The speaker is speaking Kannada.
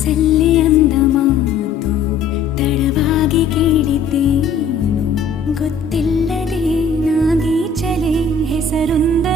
ಸಲ್ಲಿ ಅಂದ ಮಾತು ತಡವಾಗಿ ಕೇಳಿದ್ದೇನು ಗೊತ್ತಿಲ್ಲದೆ ನಾಗಿ ಚಲೇ